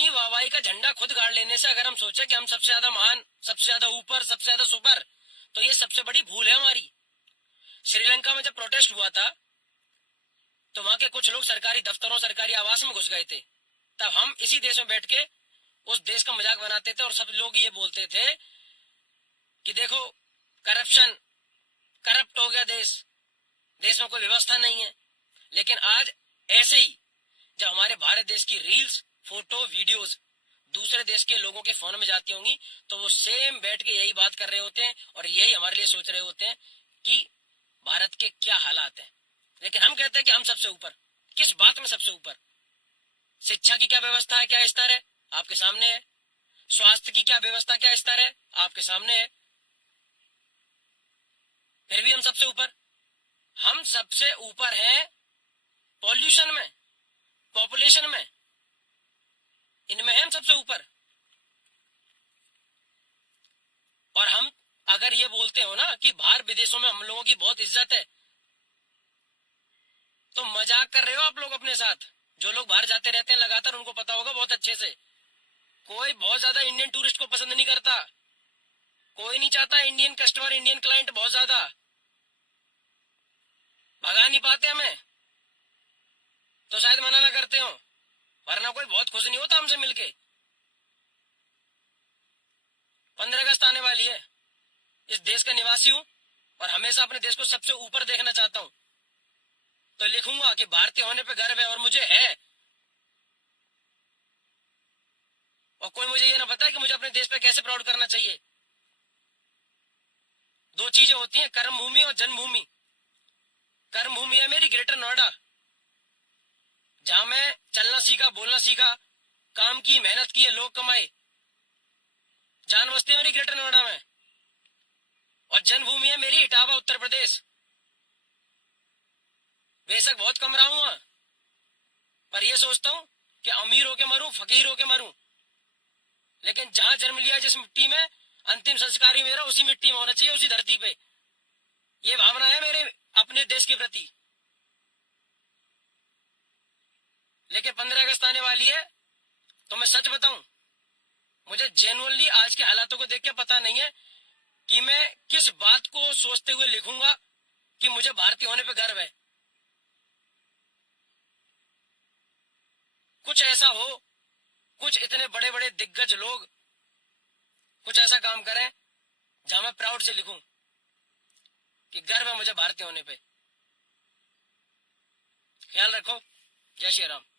अपनी वाहवाही का झंडा खुद गाड़ लेने से अगर हम सोचे कि हम सबसे ज्यादा महान, सबसे ज्यादा ऊपर, सबसे ज्यादा सुपर, तो ये सबसे बड़ी भूल है हमारी। श्रीलंका में जब प्रोटेस्ट हुआ था तो वहां के कुछ लोग सरकारी दफ्तरों, सरकारी आवास में घुस गए थे। तब हम इसी देश में बैठ के उस देश का मजाक बनाते थे और सब लोग ये बोलते थे कि देखो करप्शन, करप्ट हो गया देश, देश में कोई व्यवस्था नहीं है। लेकिन आज ऐसे ही जब हमारे भारत देश की रील्स, फोटो, वीडियोस दूसरे देश के लोगों के फोन में जाती होंगी तो वो सेम बैठ के यही बात कर रहे होते हैं और यही हमारे लिए सोच रहे होते हैं कि भारत के क्या हालात हैं। लेकिन हम कहते हैं कि हम सबसे ऊपर। किस बात में सबसे ऊपर? शिक्षा की क्या व्यवस्था है, क्या स्तर है, आपके सामने है। स्वास्थ्य की क्या व्यवस्था, क्या स्तर है, आपके सामने है। फिर भी हम सबसे ऊपर। हम सबसे ऊपर हैं पॉल्यूशन में, पॉपुलेशन में, इनमें है हम सबसे ऊपर। और हम अगर ये बोलते हो ना कि बाहर विदेशों में हम लोगों की बहुत इज्जत है, तो मजाक कर रहे हो आप लोग अपने साथ। जो लोग बाहर जाते रहते हैं लगातार, उनको पता होगा बहुत अच्छे से, कोई बहुत ज्यादा इंडियन टूरिस्ट को पसंद नहीं करता। कोई नहीं चाहता इंडियन कस्टमर, इंडियन क्लाइंट बहुत ज्यादा भगा नहीं पाते हमें, तो शायद मना ना करते हो, वरना कोई बहुत खुश नहीं होता हमसे मिलके। 15 अगस्त आने वाली है, इस देश का निवासी हूं और हमेशा अपने देश को सबसे ऊपर देखना चाहता हूं, तो लिखूंगा कि भारतीय होने पे गर्व है और मुझे है। और कोई मुझे ये ना बताए कि मुझे अपने देश पे कैसे प्राउड करना चाहिए। दो चीजें होती हैं, कर्म भूमि और जन्मभूमि। कर्म भूमि है मेरी ग्रेटर नोएडा, जहां मैं चलना सीखा, बोलना सीखा, काम की, मेहनत की है, लोग कमाए, जान बसती है मेरी ग्रेटर नोएडा में। और जन्मभूमि है मेरी इटावा, उत्तर प्रदेश। बेशक बहुत कम रहा हूं, पर यह सोचता हूं कि अमीर होके मरूं, फकीर होके मरूं, लेकिन जहां जन्म लिया, जिस मिट्टी में, अंतिम संस्कार ही मेरा उसी मिट्टी में होना चाहिए, उसी धरती पे। ये भावना है मेरे अपने देश के प्रति। लेकिन 15 अगस्त आने वाली है, तो मैं सच बताऊं, मुझे जेन्युइनली आज के हालातों को देख के पता नहीं है कि मैं किस बात को सोचते हुए लिखूंगा कि मुझे भारतीय होने पे गर्व है। कुछ ऐसा हो, कुछ इतने बड़े बड़े दिग्गज लोग कुछ ऐसा काम करें जहां मैं प्राउड से लिखूं कि गर्व है मुझे भारतीय होने पे। ख्याल रखो। जय श्री राम।